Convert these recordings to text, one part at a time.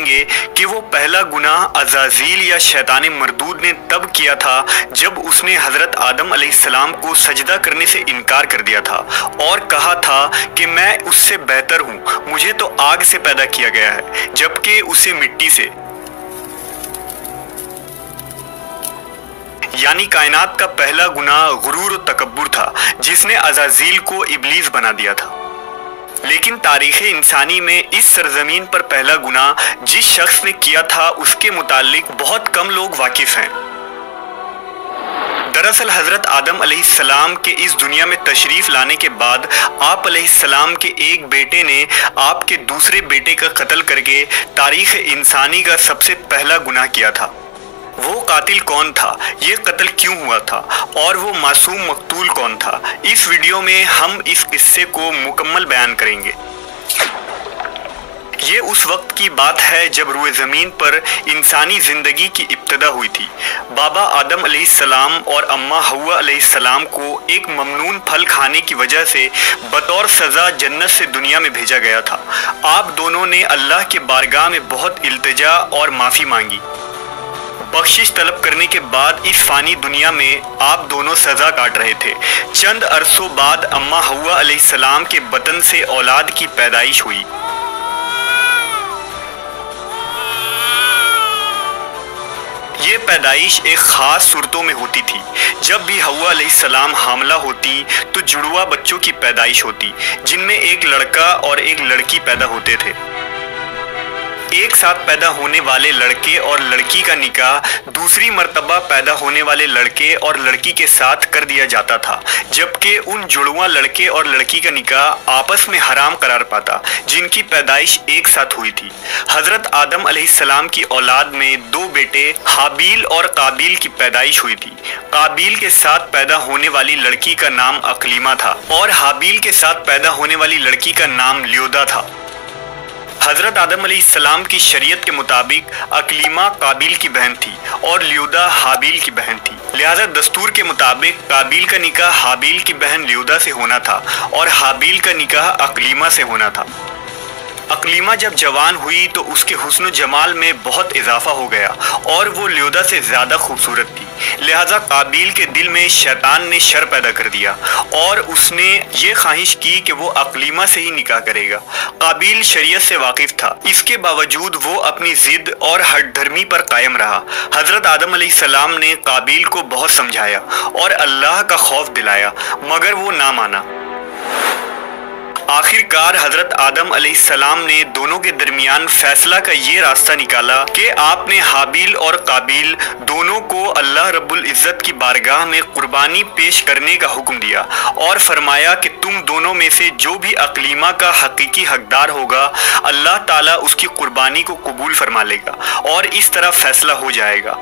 جانیں گے کہ وہ پہلا گناہ عزازیل یا شیطان مردود نے تب کیا تھا جب اس نے حضرت آدم علیہ السلام کو سجدہ کرنے سے انکار کر دیا تھا اور کہا تھا کہ میں اس سے بہتر ہوں، مجھے تو آگ سے پیدا کیا گیا ہے جبکہ اسے مٹی سے۔ یعنی کائنات کا پہلا گناہ غرور و تکبر تھا جس نے عزازیل کو ابلیس بنا دیا تھا۔ لیکن تاریخ انسانی میں اس سرزمین پر پہلا گناہ جس شخص نے کیا تھا اس کے متعلق بہت کم لوگ واقف ہیں۔ دراصل حضرت آدم علیہ السلام کے اس دنیا میں تشریف لانے کے بعد آپ علیہ السلام کے ایک بیٹے نے آپ کے دوسرے بیٹے کا قتل کر کے تاریخ انسانی کا سب سے پہلا گناہ کیا تھا۔ وہ قاتل کون تھا، یہ قتل کیوں ہوا تھا اور وہ معصوم مقتول کون تھا، اس ویڈیو میں ہم اس قصے کو مکمل بیان کریں گے۔ یہ اس وقت کی بات ہے جب روئے زمین پر انسانی زندگی کی ابتدا ہوئی تھی۔ بابا آدم علیہ السلام اور اماں حوا علیہ السلام کو ایک ممنون پھل کھانے کی وجہ سے بطور سزا جنت سے دنیا میں بھیجا گیا تھا۔ آپ دونوں نے اللہ کے بارگاہ میں بہت التجا اور معافی مانگی۔ بخشش طلب کرنے کے بعد اس فانی دنیا میں آپ دونوں سزا کاٹ رہے تھے۔ چند عرصوں بعد اماں حوا علیہ السلام کے بطن سے اولاد کی پیدائش ہوئی۔ یہ پیدائش ایک خاص صورتوں میں ہوتی تھی۔ جب بھی حوا علیہ السلام حاملہ ہوتی تو جڑواں بچوں کی پیدائش ہوتی جن میں ایک لڑکا اور ایک لڑکی پیدا ہوتے تھے۔ ایک ساتھ پیدا ہونے والے لڑکے اور لڑکی کا نکاح دوسری مرتبہ پیدا ہونے والے لڑکے اور لڑکی کے ساتھ کر دیا جاتا تھا، جبکہ ان جڑواں لڑکے اور لڑکی کا نکاح آپس میں حرام قرار پاتا جن کی پیدائش ایک ساتھ ہوئی تھی۔ حضرت آدم علیہ السلام کی اولاد میں دو بیٹے حابیل اور قابیل کی پیدائش ہوئی تھی۔ قابیل کے ساتھ پیدا ہونے والی لڑکی کا نام اقلیمہ تھا اور حابیل کے ساتھ پیدا ہونے والی لڑکی کا نام لیودا تھا۔ حضرت آدم علیہ السلام کی شریعت کے مطابق اقلیمہ قابیل کی بہن تھی اور لیودا حابیل کی بہن تھی، لہذا دستور کے مطابق قابیل کا نکاح حابیل کی بہن لیودا سے ہونا تھا اور حابیل کا نکاح اقلیمہ سے ہونا تھا۔ اقلیمہ جب جوان ہوئی تو اس کے حسن و جمال میں بہت اضافہ ہو گیا اور وہ لیودا سے زیادہ خوبصورت تھی، لہذا قابیل کے دل میں شیطان نے شر پیدا کر دیا اور اس نے یہ خواہش کی کہ وہ اقلیمہ سے ہی نکاح کرے گا۔ قابیل شریعت سے واقف تھا، اس کے باوجود وہ اپنی ضد اور ہٹ دھرمی پر قائم رہا۔ حضرت آدم علیہ السلام نے قابیل کو بہت سمجھایا اور اللہ کا خوف دلایا مگر وہ نہ مانا۔ آخر کار حضرت آدم علیہ السلام نے دونوں کے درمیان فیصلہ کا یہ راستہ نکالا کہ آپ نے حابیل اور قابیل دونوں کو اللہ رب العزت کی بارگاہ میں قربانی پیش کرنے کا حکم دیا اور فرمایا کہ تم دونوں میں سے جو بھی اقلیمہ کا حقیقی حقدار ہوگا اللہ تعالیٰ اس کی قربانی کو قبول فرما لے گا اور اس طرح فیصلہ ہو جائے گا۔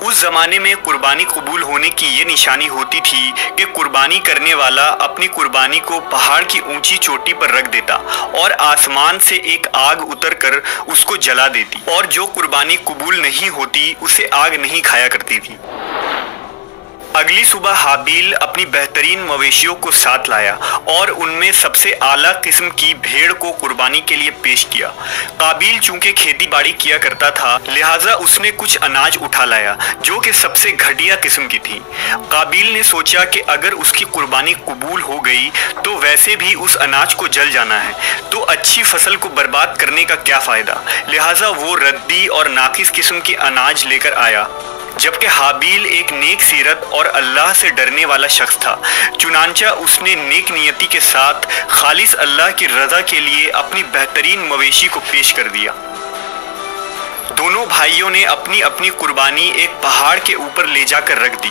اس زمانے میں قربانی قبول ہونے کی یہ نشانی ہوتی تھی کہ قربانی کرنے والا اپنی قربانی کو پہاڑ کی اونچی چوٹی پر رکھ دیتا اور آسمان سے ایک آگ اتر کر اس کو جلا دیتی، اور جو قربانی قبول نہیں ہوتی اسے آگ نہیں کھایا کرتی تھی۔ اگلی صبح حابیل اپنی بہترین مویشیوں کو ساتھ لایا اور ان میں سب سے اعلیٰ قسم کی بھیڑ کو قربانی کے لیے پیش کیا۔ قابیل چونکہ کھیتی باڑی کیا کرتا تھا لہٰذا اس نے کچھ اناج اٹھا لایا جو کہ سب سے گھٹیا قسم کی تھی۔ قابیل نے سوچا کہ اگر اس کی قربانی قبول ہو گئی تو ویسے بھی اس اناج کو جل جانا ہے، تو اچھی فصل کو برباد کرنے کا کیا فائدہ، لہٰذا وہ ردی اور ناقص قسم کے اناج لے کر آیا۔ جبکہ حابیل ایک نیک سیرت اور اللہ سے ڈرنے والا شخص تھا، چنانچہ اس نے نیک نیتی کے ساتھ خالص اللہ کی رضا کے لیے اپنی بہترین مویشی کو پیش کر دیا۔ دونوں بھائیوں نے اپنی اپنی قربانی ایک پہاڑ کے اوپر لے جا کر رکھ دی۔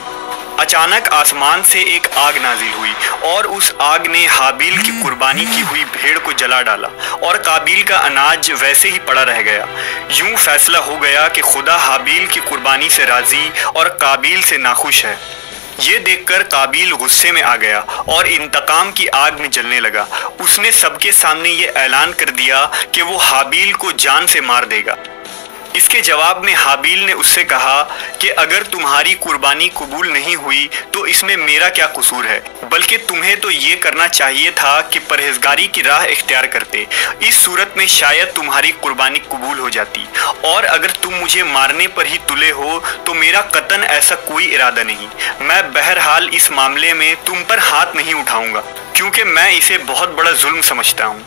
اچانک آسمان سے ایک آگ نازل ہوئی اور اس آگ نے حابیل کی قربانی کی ہوئی بھیڑ کو جلا ڈالا اور قابیل کا اناج ویسے ہی پڑا رہ گیا۔ یوں فیصلہ ہو گیا کہ خدا حابیل کی قربانی سے راضی اور قابیل سے ناخوش ہے۔ یہ دیکھ کر قابیل غصے میں آ گیا اور انتقام کی آگ میں جلنے لگا۔ اس نے سب کے سامنے یہ اعلان کر دیا کہ وہ حابیل کو جان سے مار دے گا۔ اس کے جواب میں حابیل نے اس سے کہا کہ اگر تمہاری قربانی قبول نہیں ہوئی تو اس میں میرا کیا قصور ہے، بلکہ تمہیں تو یہ کرنا چاہیے تھا کہ پرہیزگاری کی راہ اختیار کرتے، اس صورت میں شاید تمہاری قربانی قبول ہو جاتی، اور اگر تم مجھے مارنے پر ہی تلے ہو تو میرا قطعاً ایسا کوئی ارادہ نہیں، میں بہرحال اس معاملے میں تم پر ہاتھ نہیں اٹھاؤں گا کیونکہ میں اسے بہت بڑا ظلم سمجھتا ہوں۔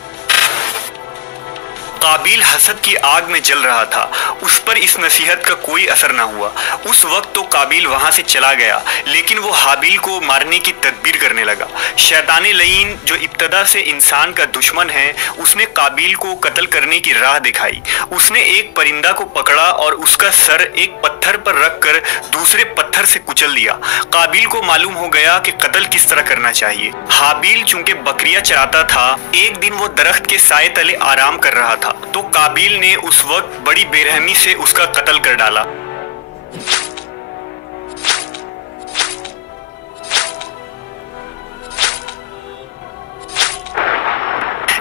قابیل حسد کی آگ میں جل رہا تھا، اس پر اس نصیحت کا کوئی اثر نہ ہوا۔ اس وقت تو قابیل وہاں سے چلا گیا، لیکن وہ حابیل کو مارنے کی تدبیر کرنے لگا۔ شیطان لعین جو ابتدا سے انسان کا دشمن ہے، اس نے قابیل کو قتل کرنے کی راہ دکھائی۔ اس نے ایک پرندہ کو پکڑا اور اس کا سر ایک پتھر پر رکھ کر دوسرے پتھر سے کچل دیا۔ قابیل کو معلوم ہو گیا کہ قتل کس طرح کرنا چاہیے۔ حابیل چونکہ بکریاں چراتا تھا، ایک دن وہ درخت کے سائے تلے آرام کر رہا تھا تو قابیل نے اس وقت بڑی بے رحمی سے اس کا قتل کر ڈالا۔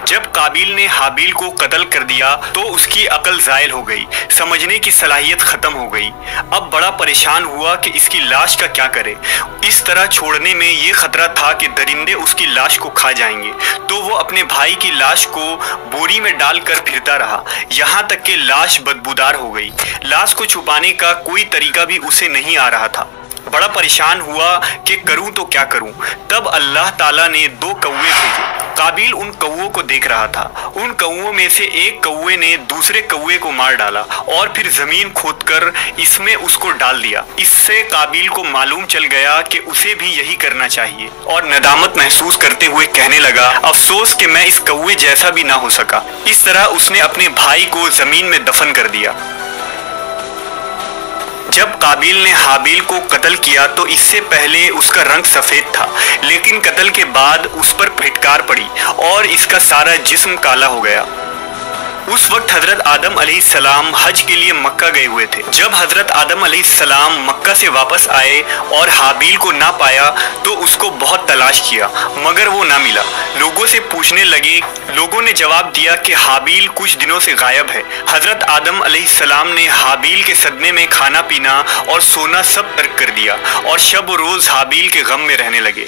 جب قابیل نے حابیل کو قتل کر دیا تو اس کی عقل زائل ہو گئی، سمجھنے کی صلاحیت ختم ہو گئی۔ اب بڑا پریشان ہوا کہ اس کی لاش کا کیا کرے۔ اس طرح چھوڑنے میں یہ خطرہ تھا کہ درندے اس کی لاش کو کھا جائیں گے، تو وہ اپنے بھائی کی لاش کو بوری میں ڈال کر پھرتا رہا، یہاں تک کہ لاش بدبودار ہو گئی۔ لاش کو چھپانے کا کوئی طریقہ بھی اسے نہیں آ رہا تھا۔ بڑا پریشان ہوا کہ کروں تو کیا کروں۔ تب اللہ تعالیٰ نے 2 کوے بھیجے۔ قابیل ان کووں کو دیکھ رہا تھا۔ ان کووں میں سے ایک کوے نے دوسرے کوے کو مار ڈالا اور پھر زمین کھود کر اس میں اس کو ڈال دیا۔ اس سے قابیل کو معلوم چل گیا کہ اسے بھی یہی کرنا چاہیے، اور ندامت محسوس کرتے ہوئے کہنے لگا، افسوس کہ میں اس کوے جیسا بھی نہ ہو سکا۔ اس طرح اس نے اپنے بھائی کو زمین میں دفن کر دیا۔ جب قابیل نے حابیل کو قتل کیا تو اس سے پہلے اس کا رنگ سفید تھا، لیکن قتل کے بعد اس پر پھٹکار پڑی اور اس کا سارا جسم کالا ہو گیا۔ اس وقت حضرت آدم علیہ السلام حج کے لیے مکہ گئے ہوئے تھے۔ جب حضرت آدم علیہ السلام مکہ سے واپس آئے اور حابیل کو نہ پایا تو اس کو بہت تلاش کیا، مگر وہ نہ ملا۔ لوگوں سے پوچھنے لگے، لوگوں نے جواب دیا کہ حابیل کچھ دنوں سے غائب ہے۔ حضرت آدم علیہ السلام نے حابیل کے صدمے میں کھانا پینا اور سونا سب ترک کر دیا اور شب و روز حابیل کے غم میں رہنے لگے۔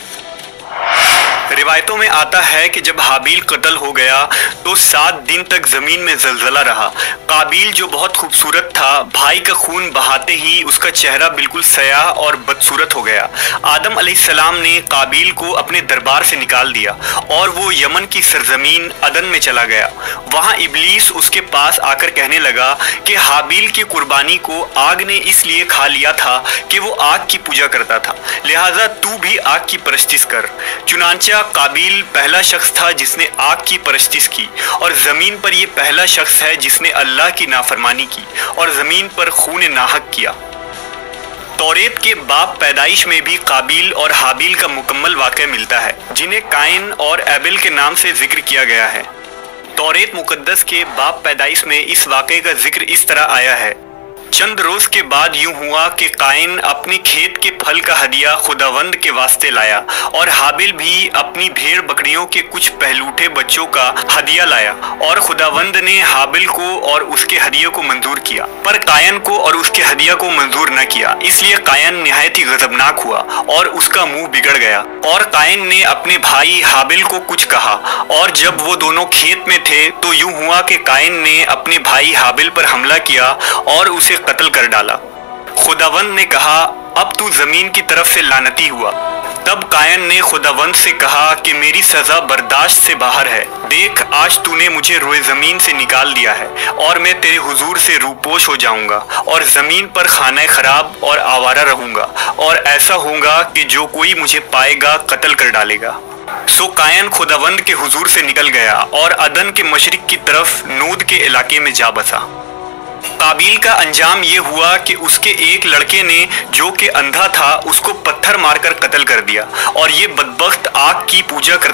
روایتوں میں آتا ہے کہ جب حابیل قتل ہو گیا تو 7 دن تک زمین میں زلزلہ رہا۔ قابیل جو بہت خوبصورت تھا، بھائی کا خون بہاتے ہی اس کا چہرہ بالکل سیاہ اور بدصورت ہو گیا۔ آدم علیہ السلام نے قابیل کو اپنے دربار سے نکال دیا اور وہ یمن کی سرزمین عدن میں چلا گیا۔ وہاں ابلیس اس کے پاس آ کر کہنے لگا کہ حابیل کی قربانی کو آگ نے اس لیے کھا لیا تھا کہ وہ آگ کی پوجا کرتا تھا، لہٰذا تو بھی آگ کی پرستش کر۔ چنانچہ قابیل پہلا شخص تھا جس نے آگ کی پرستش کی، اور زمین پر یہ پہلا شخص ہے جس نے اللہ کی نافرمانی کی اور زمین پر خون ناحق کیا۔ توریت کے باب پیدائش میں بھی قابیل اور حابیل کا مکمل واقعہ ملتا ہے، جنہیں قائن اور ایبل کے نام سے ذکر کیا گیا ہے۔ توریت مقدس کے باب پیدائش میں اس واقعے کا ذکر اس طرح آیا ہے، چند روز کے بعد یوں ہوا کہ قائن اپنی کھیت کے پھل کا ہدیہ خداوند کے واسطے لایا، اور حابیل بھی اپنی بھیڑ بکریوں کے کچھ پہلوٹے بچوں کا ہدیہ لایا، اور خداوند نے حابیل کو اور اس کے ہدیے کو منظور کیا، پر قائن کو اور اس کے ہدیہ کو منظور نہ کیا۔ اس لیے قائن نہایت ہی غضبناک ہوا اور اس کا منہ بگڑ گیا، اور قائن نے اپنے بھائی حابیل کو کچھ کہا، اور جب وہ دونوں کھیت میں تھے تو یوں ہوا کہ قائن نے اپنے بھائی حابیل پر حملہ کیا اور اسے قتل کر ڈالا۔ خداوند نے کہا، اب تو زمین کی طرف سے لعنتی ہوا۔ تب قائن نے خداوند سے کہا کہ میری سزا برداشت سے باہر ہے، دیکھ آج تو نے مجھے روئے زمین سے نکال دیا ہے، اور میں تیرے حضور سے روپوش ہو جاؤں گا اور زمین پر خانہ خراب اور آوارہ رہوں گا، اور ایسا ہوگا کہ جو کوئی مجھے پائے گا قتل کر ڈالے گا۔ سو قائن خداوند کے حضور سے نکل گیا اور عدن کے مشرق کی طرف نود کے علاقے میں جا بسا۔ قابیل کا انجام یہ ہوا کہ اس کے ایک لڑکے نے جو کہ اندھا تھا اس کو پتھر مار کر قتل کر دیا، اور یہ بدبخت آگ کی پوجا کر